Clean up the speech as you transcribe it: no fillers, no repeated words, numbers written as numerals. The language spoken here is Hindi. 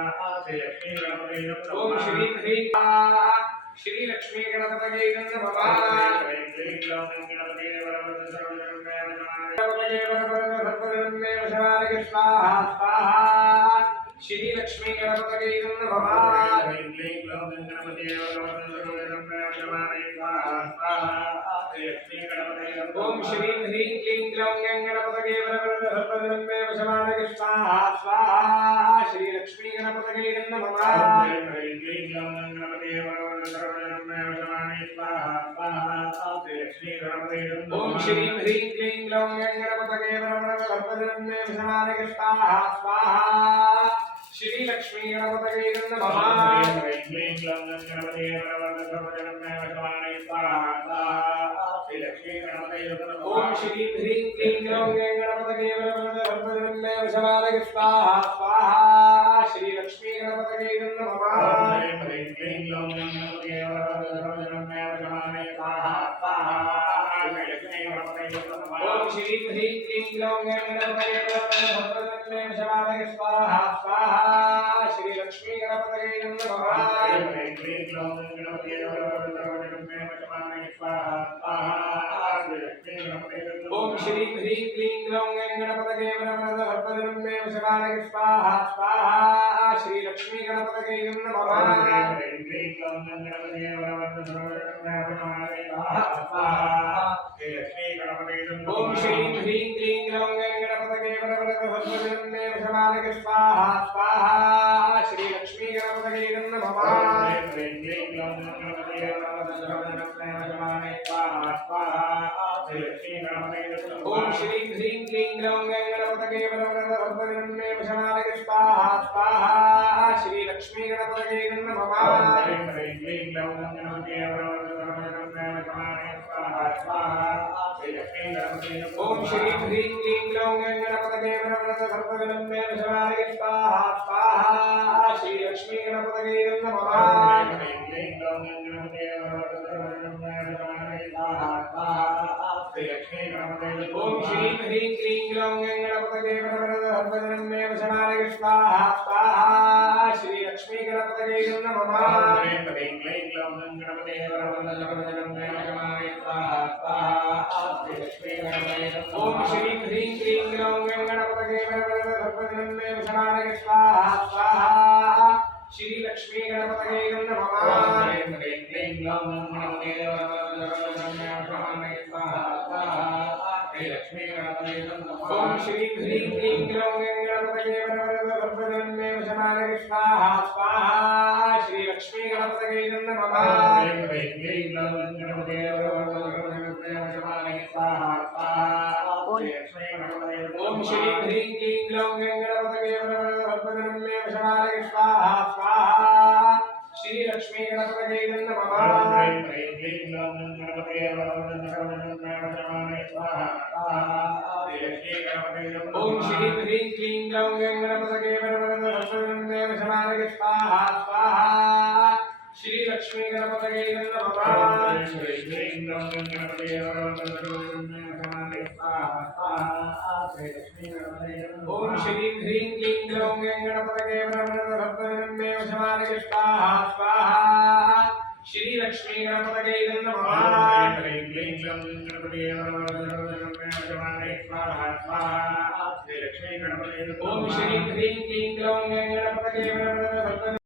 ओम श्री ह्रीं श्री लक्ष्मी गणपतये नमः। श्री लक्ष्मी गणपतये नमः। ओम श्री ह्रीं क्लीं ग्लौं गणपतये स्वाहा। श्री लक्ष्मी गणपतये नमः। ओम श्री ह्रीं क्लीं ग्लौं गणपतये स्वाहा। श्री लक्ष्मी गणपतये नमः। ओम श्री ह्रीं क्लीं ग्लौं गणपतये स्वाहा। श्री लक्ष्मी गणपतये नमः। ओम श्री ह्रीं क्लीं ग्लौं गणपतये स्वाहा। श्री लक्ष्मी गणपतये नमः। ओम श्री ह्रीं क्लीं ग्लौं गणपतये स्वाहा। श्री लक्ष्मी गणपतये नमः। ओम श्री ह्रीं क्लीं ग्लौं गणपतये स्वाहा। श्री लक्ष्मी गणपतये नमः। ओम श्री ह्रीं क्लीं ग्लौं गणपतये स्वाहा। श्री लक्ष्मी गणपतये नमः। ओम श्री ह्रीं क्लीं ग्लौं गणपतये स्वाहा। श्री लक्ष्मी गणपतये नमः। ओम श्री ह्रीं क्लीं ग्लौं गणपतये स्वाहा। श्री लक्ष्मी गणपतये नमः। ओम श्री ह्रीं क्लीं ग्लौं गणपतये स्वाहा। श्री लक्ष्मी गणपतये नमः। ओम श्री ह्रीं क्लीं ग्लौं गणपतये स्वाहा। श्री लक्ष्मी गणपतये नमः। ओम श्री ह्रीं क्लीं ग्लौं गणपतये स्वाहा। श्री लक्ष्मी गणपतये नमः। ओम श्री ह्रीं क्लीं ग्लौं गणपतये स्वाहा। श्री लक्ष्मी गणपतये नमः। ओम श्री ह्रीं क्लीं ग्लौं गणपतये स्वाहा। श्री लक्ष्मी गणपतये नमः। ओम श्री ह्रीं क्लीं ग्लौं गणपतये